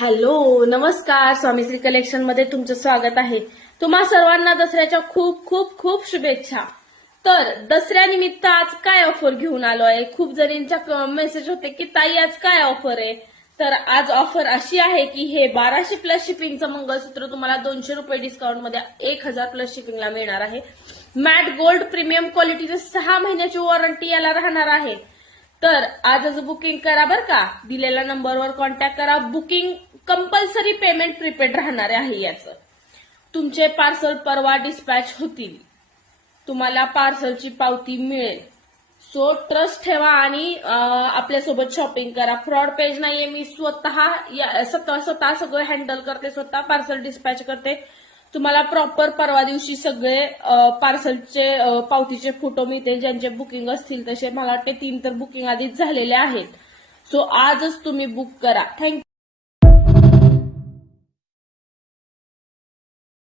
Hello, नमस्कार. Swamishri collection मध्ये तुमचं स्वागत आहे. तुम्हा सर्वांना दसऱ्याच्या खूप खूप खूप शुभेच्छा. तर दसऱ्यानिमित्त आज काय ऑफर घेऊन आलो आहे? खूप जणींच्या मेसेज होते की ताई आज काय ऑफर आहे. तर आज ऑफर अशी आहे की हे 1200 प्लस शिपिंगचं मंगळसूत्र तुम्हाला 200 रुपये डिस्काउंट मध्ये 1000 प्लस शिपिंगला मिळणार आहे. मॅट गोल्ड प्रीमियम क्वालिटीचे 6 महिन्याची वॉरंटी याला राहणार आहे. तर आजच बुकिंग करा बरं का. दिलेल्या नंबरवर कॉन्टॅक्ट करा. बुकिंग कंपल्सरी पेमेंट प्रीपेड राहणार आहे. याचं तुमचे पार्सल परवा डिस्पॅच होतील. तुम्हाला पार्सलची पावती मिळेल. सो ट्रस्ट ठेवा आणि आपल्यासोबत शॉपिंग करा. फ्रॉड पेज नाहीये. मी स्वतः सगळं हँडल करते. स्वतः पार्सल डिस्पॅच करते. तुम्हाला प्रॉपर परवा दिवशी सगळे पार्सलचे पावतीचे फोटो मिळतील. ज्यांचे बुकिंग असतील तसे. मला वाटते 3 तर बुकिंग आधीच झालेले आहेत. सो आजच तुम्ही बुक करा. थँक्यू.